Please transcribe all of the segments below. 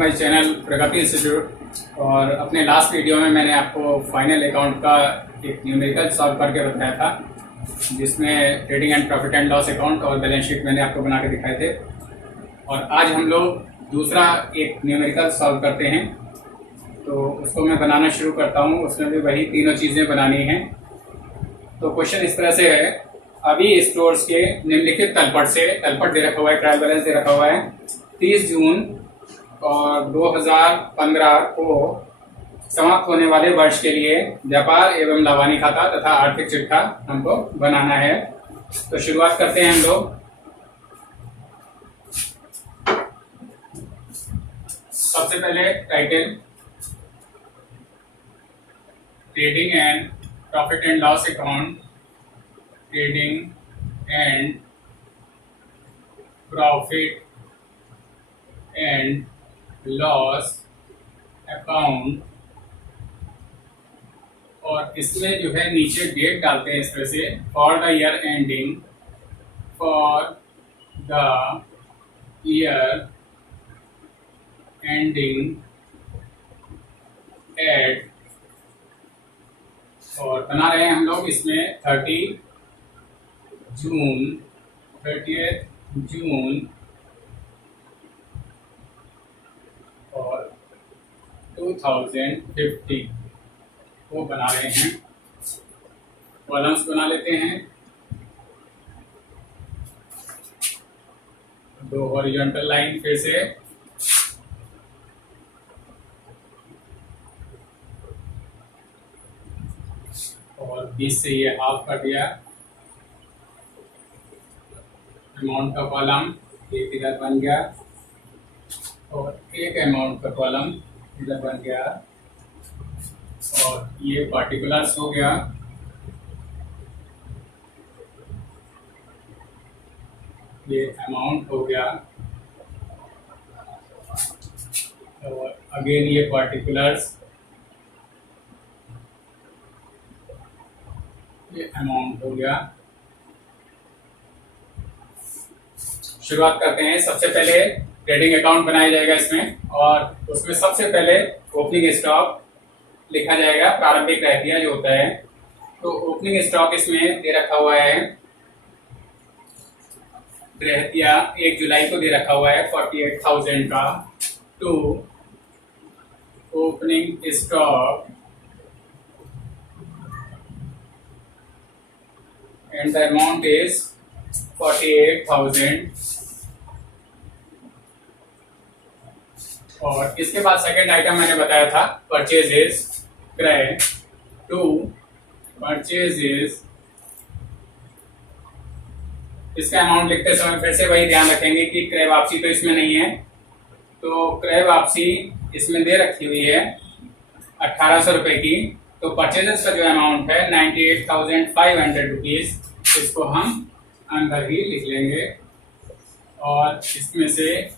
My channel Pragati institute. और अपने last video में मैंने आपको फाइनल अकाउंट का एक न्यूमेरिकल सॉल्व करके बताया था, जिसमें trading and profit and loss account और बैलेंस शीट मैंने आपको बना के दिखाए थे। और आज हम लोग दूसरा एक न्यूमेरिकल सॉल्व करते हैं, तो उसको मैं बनाना शुरू करता हूँ। उसमें भी वही तीनों चीज़ें बनानी हैं। तो क्वेश्चन इस तरह से है, अभी स्टोर्स के निम्नलिखित तलपट दे रखा हुआ है, ट्रायल बैलेंस दे रखा हुआ है 30 जून और 2015 को समाप्त होने वाले वर्ष के लिए व्यापार एवं लाभानी खाता तथा आर्थिक चिट्ठा हमको बनाना है। तो शुरुआत करते हैं हम लोग। सबसे पहले title trading and profit and loss account, trading and profit and loss account. और इसमें जो है नीचे डेट डालते हैं इस तरह से, for the year ending, for the year ending eight, और बना रहे हैं हम लोग इसमें 30 जून और 2050 वो बना रहे हैं। कॉलम्स बना लेते हैं, 2 हॉरिजॉन्टल लाइन फिर से, और 20 से ये हाफ कर दिया। अमाउंट का कॉलम एक इधर बन गया और एक अमाउंट का कॉलम इधर बन गया, और ये पार्टिकुलर्स हो गया। ये अमाउंट हो गया, और अगेन ये पार्टिकुलर्स, ये अमाउंट हो गया। शुरुआत करते हैं। सबसे पहले ट्रेडिंग अकाउंट बनाया जाएगा इसमें, और उसमें सबसे पहले ओपनिंग स्टॉक लिखा जाएगा, प्रारंभिक रहतिया जो होता है। तो ओपनिंग स्टॉक इसमें दे रखा हुआ है, रहतिया 1 जुलाई को दे रखा हुआ है 48,000 का। To opening stock and the amount is 48,000। और इसके बाद सेकंड आइटम मैंने बताया था परचेजेस, क्रय। टू परचेजेस, इसका अमाउंट लिखते समय फिर से वही ध्यान रखेंगे कि क्रय वापसी तो इसमें नहीं है, तो क्रय वापसी इसमें दे रखी हुई है 1800 रुपए की। तो परचेजेस का जो अमाउंट है 98,500 रुपीज, इसको हम अंदर ही लिख लेंगे। और इसमें से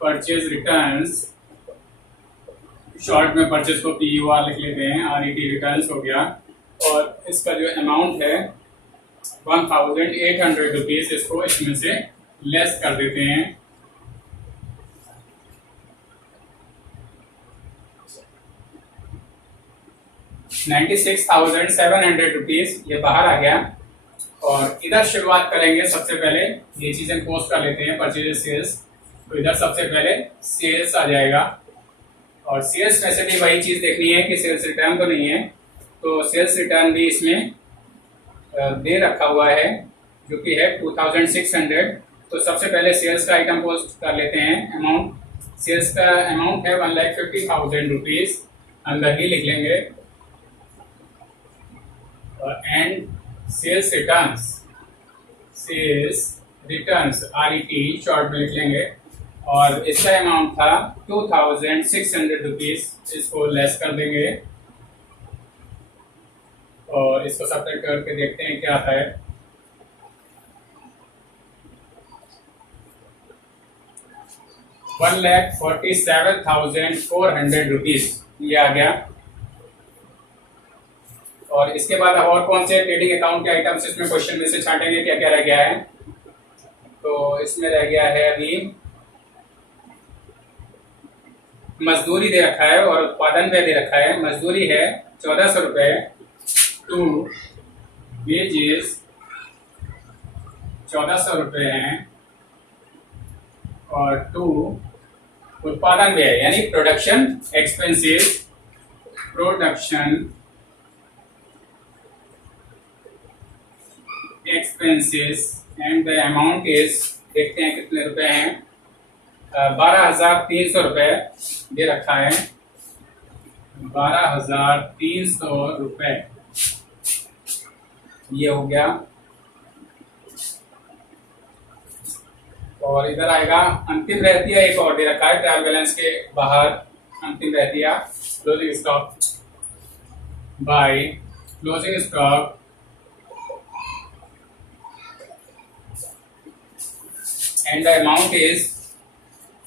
परचेज रिटर्न्स, शॉर्ट में परचेज को PUR लिख लेते हैं, RET रिटर्न्स हो गया। और इसका जो अमाउंट है 1,800 रुपीज, इसको इसमें से लेस कर देते हैं। ₹96,700 रुपीज ये बाहर आ गया। और इधर शुरुआत करेंगे। सबसे पहले ये चीजें पोस्ट कर लेते हैं, परचेज सेल्स। तो इधर सबसे पहले सेल्स आ जाएगा, और सेल्स में से भी वही चीज देखनी है कि सेल्स रिटर्न तो नहीं है, तो सेल्स रिटर्न भी इसमें दे रखा हुआ है, जो कि है 2600। तो सबसे पहले सेल्स का आइटम पोस्ट कर लेते हैं। अमाउंट सेल्स का अमाउंट है 1,50,000 रुपीज, अंदर ही लिख लेंगे। और and sales returns RET short में लिख लेंगे। और इसका अमाउंट था 2,600 रुपीज, इसको लेस कर देंगे। और इसको सब्ट्रैक्ट करके देखते हैं क्या आता है। ₹1,47,400 रुपीज ये आ गया। और इसके बाद अब और कौन से ट्रेडिंग अकाउंट के आइटम्स इसमें क्वेश्चन में से छांटेंगे, क्या क्या रह गया है। तो इसमें रह गया है अभी मजदूरी दे रखा है और उत्पादन व्यय दे रखा है। मजदूरी है 1400 रुपये, टू वेजेस 1400 रुपये हैं, और टू उत्पादन व्यय यानी production expenses, production expenses and the amount is, देखते हैं कितने रुपए हैं, 12,300 रुपये दे रखा है, 12,300 रुपये। ये हो गया। और इधर आएगा अंतिम रहतिया, एक और दे रखा है ट्रायल बैलेंस के बाहर, अंतिम रहतिया closing stock by closing stock and the amount is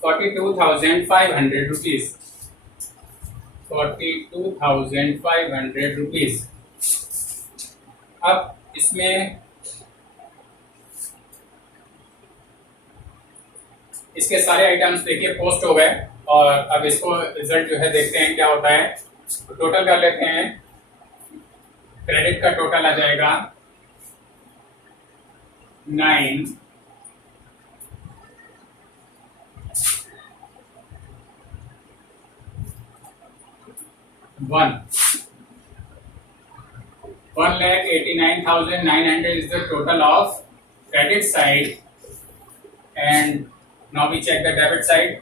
42,500 rupees, 42,500 rupees। अब इसमें इसके सारे आइटम्स देखिए पोस्ट हो गए, और अब इसको रिजल्ट जो है देखते हैं क्या होता है। तो टोटल कर लेते हैं। क्रेडिट का टोटल आ जाएगा 9 1,89,900 is the total of credit side, and now we check the debit side.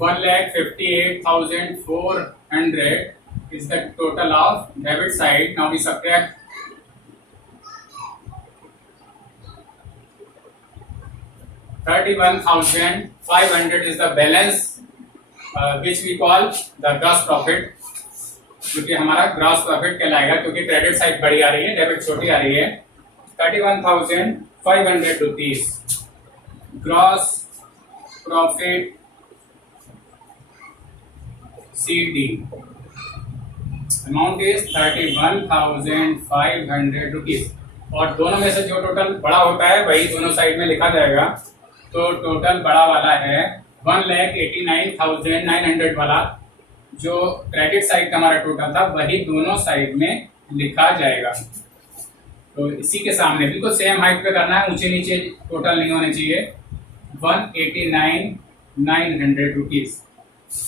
$1,58,400 is the total of debit side. Now we subtract 31,500 is the balance, which we call the gross profit, क्योंकि हमारा gross profit कहलाएगा, क्योंकि credit side बड़ी आ रही है, debit छोटी आ रही है। 31,500 rupees gross profit CD, amount is 31,500 rupees. और दोनों में से जो टोटल बड़ा होता है वही दोनों साइड में लिखा जाएगा। तो टोटल बड़ा वाला है 1,89,900 वाला, जो क्रेडिट साइड का हमारा टोटल था वही दोनों साइड में लिखा जाएगा। तो इसी के सामने बिल्कुल सेम हाइट पे करना है, ऊंचे नीचे टोटल नहीं होने चाहिए। 1,89,900 रुपीज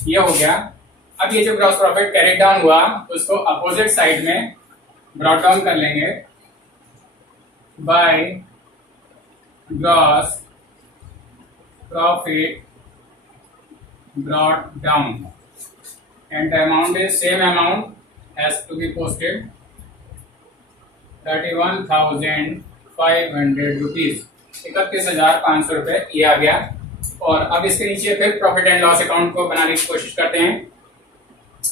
ये हो गया। अब ये जो ग्रॉस प्रॉफिट कैरी डाउन हुआ उसको अपोजिट साइड में ब्रॉट डाउन कर लेंगे by gross profit brought down, and the amount is same amount has to be posted 31,500 rupees, 31,500 रुपये ये आ गया। और अब इसके नीचे फिर प्रॉफिट एंड लॉस अकाउंट को बनाने की कोशिश करते हैं।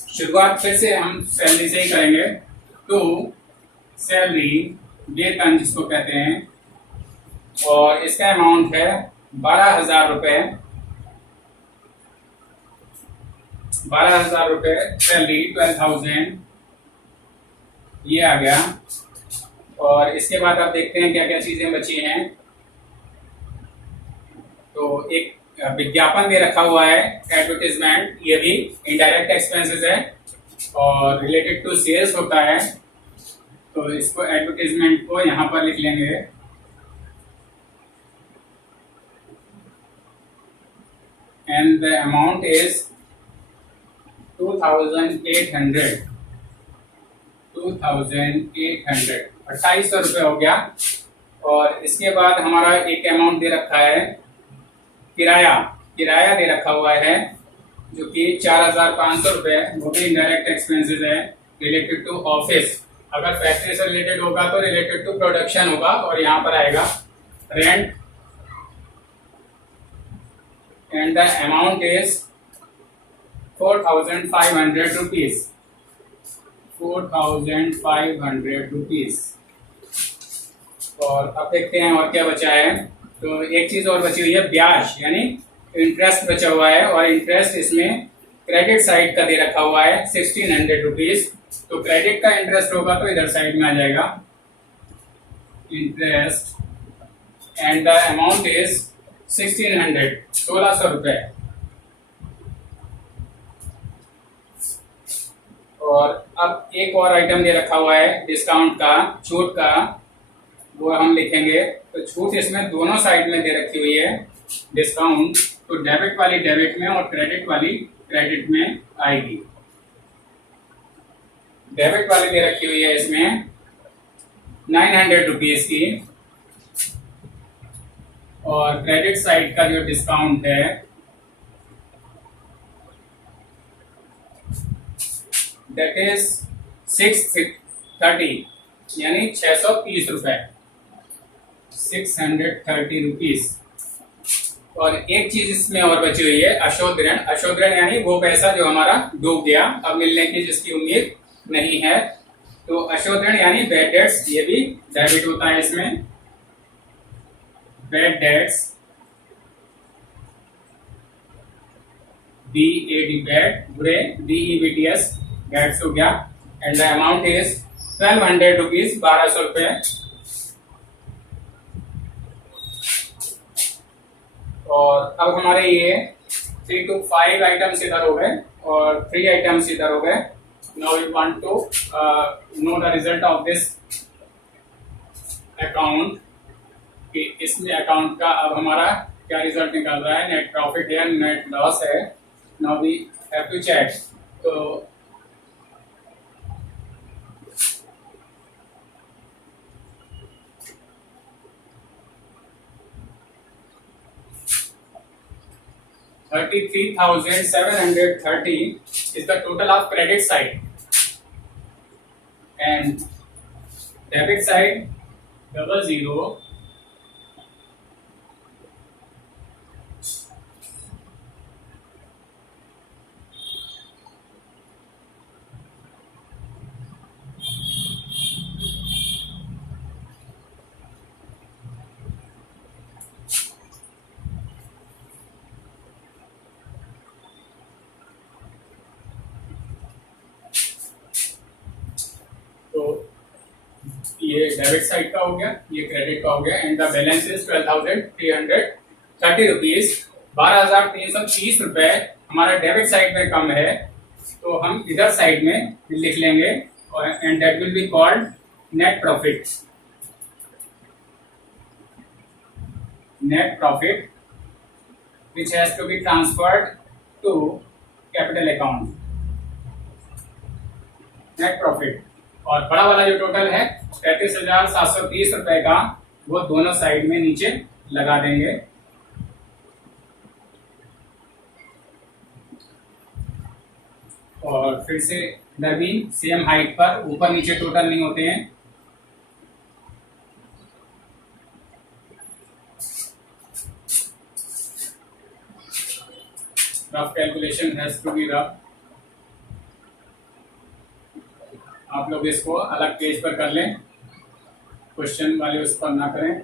शुरुआत फिर से हम सैलरी से ही करेंगे। तो सैलरी वेतन जिसको कहते हैं, और इसका अमाउंट है 12,000 रुपये, 12,000 रुपये सैलरी, 12,000 ये आ गया। और इसके बाद आप देखते हैं क्या क्या चीजें बची हैं। तो एक विज्ञापन दे रखा हुआ है, एडवर्टीजमेंट, ये भी इनडायरेक्ट एक्सपेंसेस है और रिलेटेड टू सेल्स होता है। तो इसको एडवर्टीजमेंट को यहां पर लिख लेंगे। एंड द अमाउंट इज 2,800, 2,800 रुपये हो गया। और इसके बाद हमारा एक अमाउंट दे रखा है किराया, किराया दे रखा हुआ है जो कि 4,500 रुपये, वो भी इनडायरेक्ट एक्सपेंसेस है रिलेटेड टू ऑफिस। अगर फैक्ट्री से रिलेटेड होगा तो रिलेटेड टू प्रोडक्शन होगा, और यहाँ पर आएगा rent, and the amount is 4,500 rupees, 4,500 rupees. और अब देखते हैं और क्या बचा है। तो एक चीज और बची हुई है, ब्याज यानी इंटरेस्ट बचा हुआ है, और इंटरेस्ट इसमें क्रेडिट साइड का दे रखा हुआ है 1600 रुपीज, तो क्रेडिट का इंटरेस्ट होगा तो इधर साइड में आ जाएगा interest, and the amount is 1600 रुपए। और अब एक और आइटम दे रखा हुआ है डिस्काउंट का, छूट का, वो हम लिखेंगे। तो छूट इसमें दोनों साइड में दे रखी हुई है डिस्काउंट, तो डेबिट वाली डेबिट में और क्रेडिट वाली क्रेडिट में आएगी। डेबिट वाली दे रखी हुई है इसमें 900 रुपीज की, और क्रेडिट साइड का जो डिस्काउंट है दैट इज 630, यानी 630 रुपए, 630 रुपीज। और एक चीज इसमें और बची हुई है अशोध ऋण। अशोध ऋण यानी वो पैसा जो हमारा डूब गया, अब मिलने की जिसकी उम्मीद नहीं है। तो अशोध ऋण यानी बैड डेट्स, ये भी डेबिट होता है इसमें। बैड डेट्स, BAD बैड, बुरे, DEBTS डेट्स हो गया, and the amount is 1200 rupees, 1200 रुपए। और अब हमारे ये 3 to 5 आइटम्स इधर हो गए और 3 आइटम्स इधर हो गए। Now we want to know the result of this account, कि इसमें अकाउंट का अब हमारा क्या रिजल्ट निकल रहा है, नेट प्रॉफिट है, नेट लॉस है। Now we have to check. तो $33,730 is the total of credit side, and debit side 00, तो ये डेबिट साइड का हो गया, ये क्रेडिट का हो गया, and the balance is 12,330 rupees. 12,330 रुपए हमारा डेबिट साइड में कम है, तो हम इधर साइड में लिख लेंगे, और and that will be called net profit. Net profit which has to be transferred to capital account, net profit. और बड़ा वाला जो टोटल है 33,730 रुपए का, वो दोनों साइड में नीचे लगा देंगे। और फिर से इधर भी सेम हाइट पर, ऊपर नीचे टोटल नहीं होते हैं। Rough calculation has to be rough. आप लोग इसको अलग पेज पर कर लें, क्वेश्चन वाले उस पर ना करें।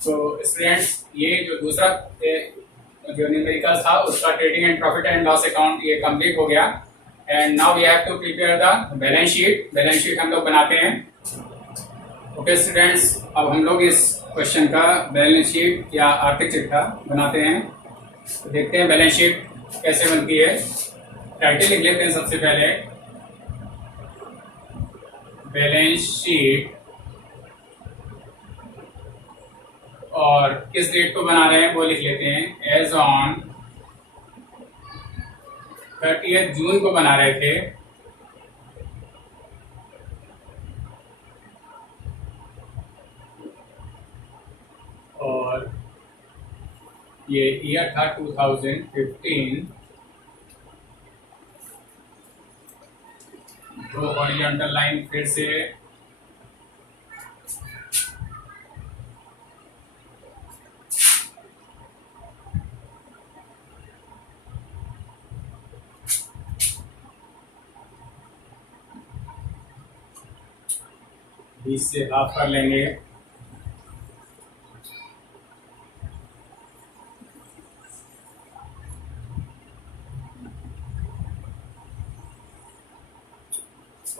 तो स्टूडेंट्स, ये जो दूसरा जो न्यूमेरिकल था उसका trading and profit and loss account ये कंप्लीट हो गया, and now we have to prepare the balance sheet. Balance sheet हम लोग बनाते हैं। ओके स्टूडेंट्स, अब हम लोग इस क्वेश्चन का बैलेंस शीट या आर्थिक चिट्ठा बनाते हैं। तो देखते हैं बैलेंस शीट कैसे बनती है। टाइटल लिख लेते हैं सबसे पहले, बैलेंस शीट, और किस डेट को बना रहे हैं वो लिख लेते हैं, एज ऑन 30 जून को बना रहे थे। और ये ईयर था 2015। दो हॉरिजॉन्टल लाइन फिर से बीस से हाफ कर लेंगे।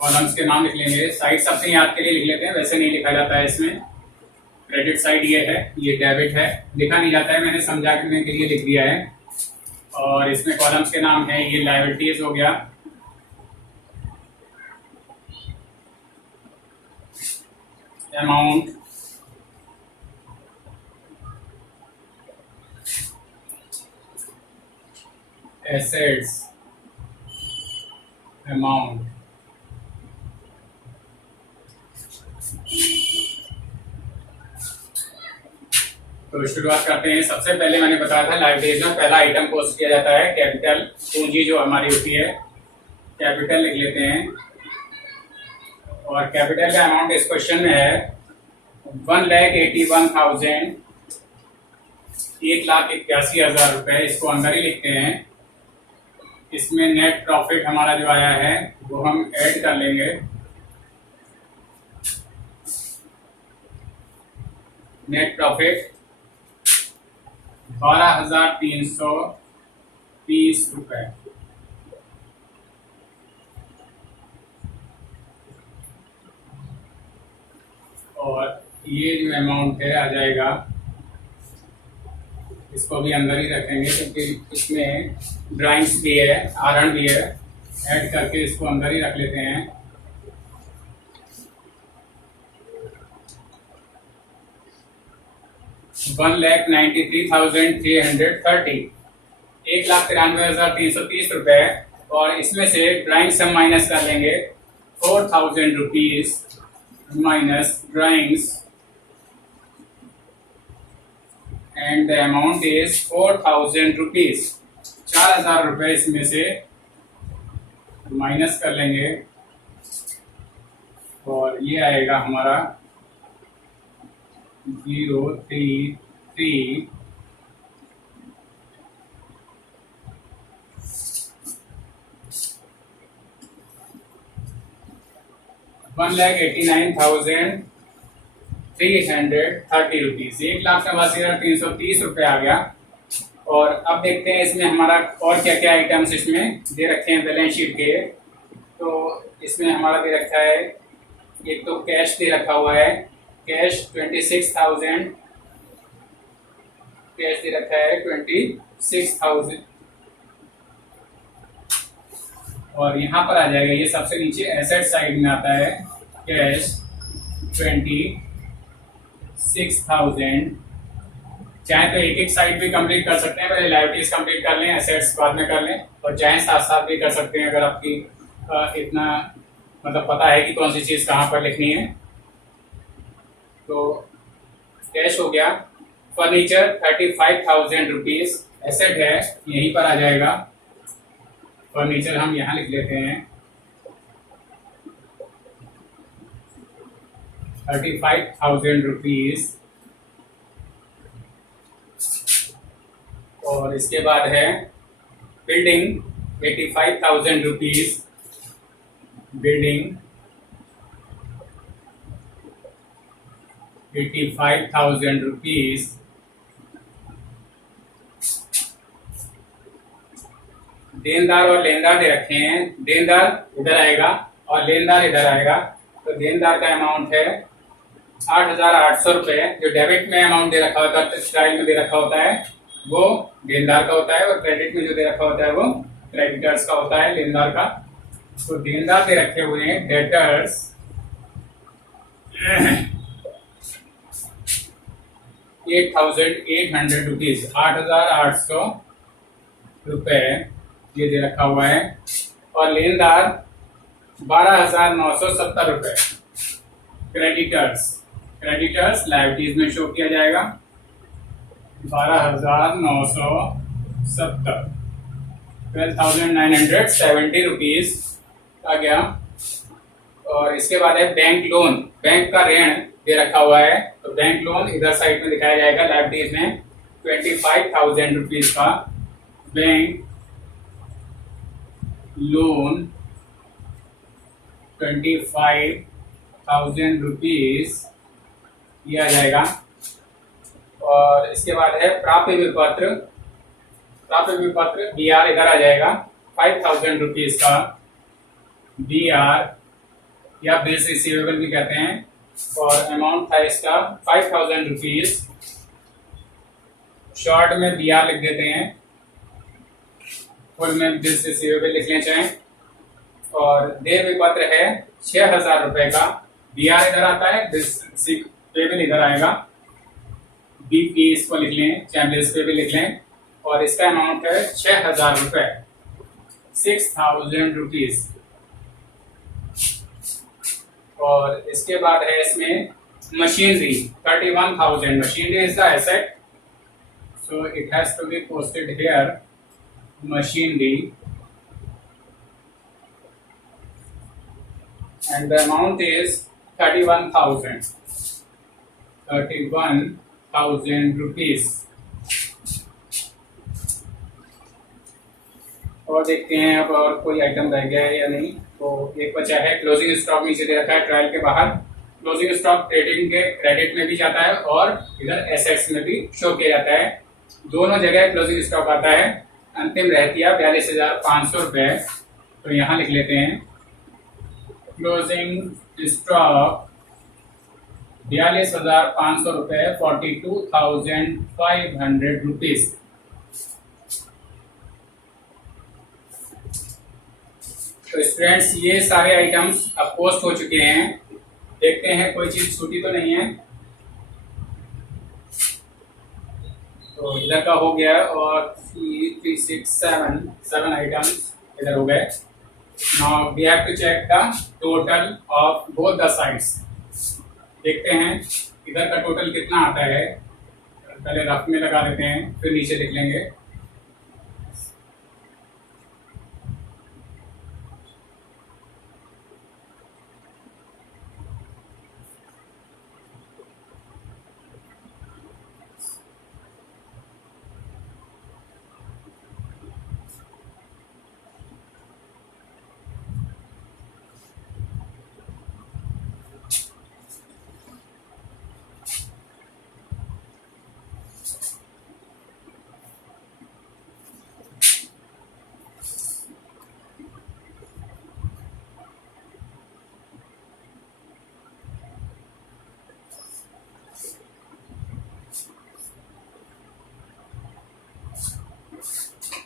कॉलम्स के नाम लिख लेंगे। साइड्स अपने याद के लिए लिख लेते हैं, वैसे नहीं लिखा जाता है इसमें। क्रेडिट साइड ये है, ये डेबिट है, लिखा नहीं जाता है, मैंने समझाने के लिए लिख दिया है। और इसमें कॉलम्स के नाम है, ये लायबिलिटीज हो गया, अमाउंट, एसेट्स, अमाउंट, तो शुरुआत करते हैं। सबसे पहले मैंने बताया था लायबिलिटीज में पहला आइटम पोस्ट किया जाता है कैपिटल, पूंजी जो हमारी होती है, कैपिटल लिख लेते हैं। और कैपिटल का अमाउंट इस क्वेश्चन में है 1,81,000, 1,81,000 रुपए, इसको अंदर ही लिखते हैं। इसमें नेट प्रॉफिट हमारा जो आया है वो हम ऐड कर लेंगे। नेट प्रॉफिट 12,330 रुपए। और ये जो अमाउंट है आ जाएगा, इसको भी अंदर ही रखेंगे क्योंकि इसमें ड्राइंग्स भी है, आहरण भी है, ऐड करके इसको अंदर ही रख लेते हैं। $1,93,330, 1,93,330 रुपए। और इसमें से ड्राइंग्स हम माइनस कर लेंगे, 4,000 rupees minus drawings, and the amount is 4,000 rupees. 4,000 रुपए इसमें से माइनस कर लेंगे और ये आएगा हमारा 033 1,89,330 रुपीज, 1,89,330 रुपए आ गया। और अब देखते हैं इसमें हमारा और क्या क्या आइटम्स इसमें दे रखे हैं बैलेंस शीट के। तो इसमें हमारा दे रखा है, एक तो कैश दे रखा हुआ है, कैश 26,000, कैश दे रखा है 26,000। और यहाँ पर आ जाएगा, ये सबसे नीचे एसेट साइड में आता है, कैश 26,000। चाहे तो एक एक साइड भी कंप्लीट कर सकते हैं, पहले लायबिलिटीज कंप्लीट कर लें, एसेट्स बाद में कर लें, और चाहे साथ साथ भी कर सकते हैं अगर आपकी इतना मतलब पता है कि कौन सी चीज कहाँ पर लिखनी है। तो कैश हो गया। फर्नीचर 35,000 रुपीज एसेट है, यहीं पर आ जाएगा, फर्नीचर हम यहाँ लिख लेते हैं 35,000 रुपीज। और इसके बाद है बिल्डिंग 85,000 रुपीज, बिल्डिंग 85,000 रुपीज। देनदार और लेनदार दे रखे हैं, देनदार इधर आएगा और लेनदार इधर आएगा। तो देनदार का अमाउंट है 8,800 रुपए। जो डेबिट में अमाउंट दे रखा होता है, स्टाइल में दे रखा होता है, वो देनदार का होता है, और क्रेडिट में जो दे रखा होता है वो क्रेडिटर्स का होता है, लेनदार का। तो देनदार दे रखे हुए हैं डेटर्स 8,800 रुपीज, 8,800 रुपए ये दे रखा हुआ है। और लेनदार 12,970 रुपए। क्रेडिटर्स, क्रेडिटर्स लायबिलिटीज में शो किया जाएगा 12,970, 12,970 रुपीज आ गया। और इसके बाद है बैंक लोन, बैंक का ऋण दे रखा हुआ है, तो बैंक लोन इधर साइड में दिखाया जाएगा लायबिलिटीज में 25,000 रुपीज का बैंक लोन, 25,000 रुपीज ये आ जाएगा। और इसके बाद है प्राप्य विपत्र, प्राप्य विपत्र BR इधर आ जाएगा 5,000 रुपीज का BR या बिल्स रिसीवेबल भी कहते हैं। और अमाउंट था इसका 5000 रुपीज। शॉर्ट में BR लिख देते हैं, फुल में बिल्स रिसीवेबल लिख लें चाहें। और देय विपत्र है 6000 रुपए का। BR इधर आता है, बिल्स रिसीवेबल इधर आएगा। BP इसको लिख लें, चाहे बिल्स पे भी लिख लें। और इसका अमाउंट है 6000 रुपए, 6000 रुपीज। और इसके बाद है इसमें machinery 31,000। Machinery is the asset, so it has to be posted here, machinery, and the amount is 31,000 rupees। और देखते हैं अब और कोई आइटम रह गया है या नहीं। तो एक बचा है क्लोजिंग स्टॉक, नीचे दे रखा है ट्रायल के बाहर। क्लोजिंग स्टॉक ट्रेडिंग के क्रेडिट में भी जाता है और इधर एसेट्स में भी शो किया जाता है। दोनों जगह क्लोजिंग स्टॉक आता है। अंतिम रहती है 42,500 रुपए। तो यहाँ लिख लेते हैं क्लोजिंग स्टॉक 42,500 रुपए, 42,500 रुपीज। तो स्टूडेंट्स ये सारे आइटम्स अब पोस्ट हो चुके हैं। देखते हैं कोई चीज छूटी तो नहीं है। तो इधर का हो गया और 3, 3, 6, 7 आइटम्स इधर हो गए। Now we have to check the total of both the sides. देखते हैं इधर का टोटल कितना आता है। पहले रफ में लगा देते हैं, फिर नीचे लिख लेंगे।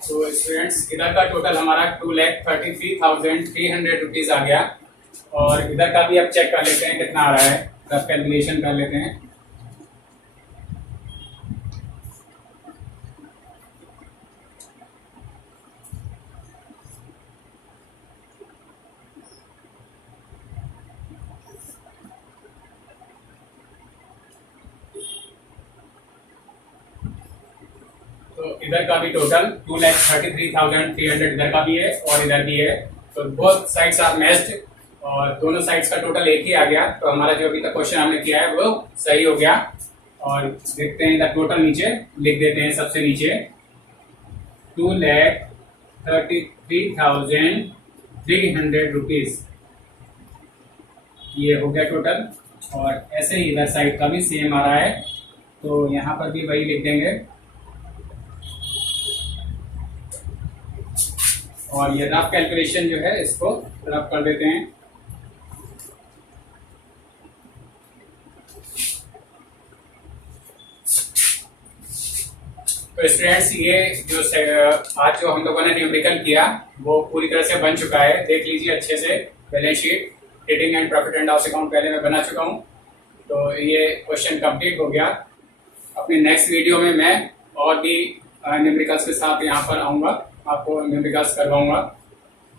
तो स्टूडेंट्स इधर का टोटल हमारा 2,33,300 रुपीज आ गया। और इधर का भी अब चेक कर लेते हैं कितना आ रहा है, रफ कैलकुलेशन कर लेते हैं। तो इधर का भी टोटल 2,33,300 इधर का भी है और इधर भी है। तो बोथ साइड्स आर मैच्ड और दोनों साइड्स का टोटल एक ही आ गया। तो हमारा जो अभी तक क्वेश्चन हमने किया है वो सही हो गया। और देखते हैं इधर टोटल नीचे लिख देते हैं। सबसे नीचे 2,33,300 रुपीज ये हो गया टोटल। और ऐसे ही इधर साइड का भी सेम आ रहा है, तो यहाँ पर भी वही लिख देंगे। और ये रफ कैलकुलेशन जो है इसको रफ कर देते हैं। तो स्टूडेंट्स ये जो आज जो हम लोगों ने न्यूमेरिकल किया वो पूरी तरह से बन चुका है। देख लीजिए अच्छे से। Balance sheet, trading and profit and loss account पहले मैं बना चुका हूँ। तो ये क्वेश्चन कंप्लीट हो गया। अपने नेक्स्ट वीडियो में मैं और भी न्यूमेरिकल्स के साथ यहाँ पर आऊँगा, आपको न्यूमेरिकल्स करवाऊंगा।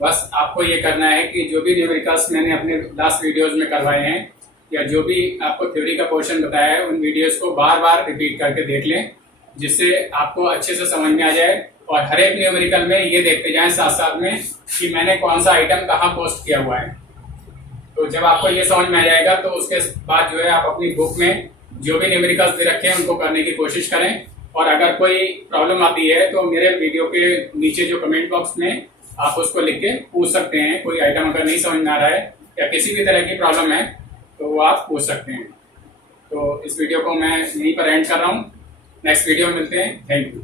बस आपको ये करना है कि जो भी न्यूमेरिकल्स मैंने अपने लास्ट वीडियोस में करवाए हैं या जो भी आपको थ्योरी का पोर्शन बताया है उन वीडियोस को बार बार रिपीट करके देख लें, जिससे आपको अच्छे से समझ में आ जाए। और हर एक न्यूमेरिकल में ये देखते जाएं साथ साथ में कि मैंने कौन सा आइटम कहाँ पोस्ट किया हुआ है। तो जब आपको ये समझ में आ जाएगा तो उसके बाद जो है आप अपनी बुक में जो भी न्यूमेरिकल्स दे रखे हैं उनको करने की कोशिश करें। और अगर कोई प्रॉब्लम आती है तो मेरे वीडियो के नीचे जो कमेंट बॉक्स में आप उसको लिख के पूछ सकते हैं। कोई आइटम अगर नहीं समझ में आ रहा है या किसी भी तरह की प्रॉब्लम है तो वो आप पूछ सकते हैं। तो इस वीडियो को मैं यहीं पर एंड कर रहा हूँ। नेक्स्ट वीडियो में मिलते हैं। Thank you.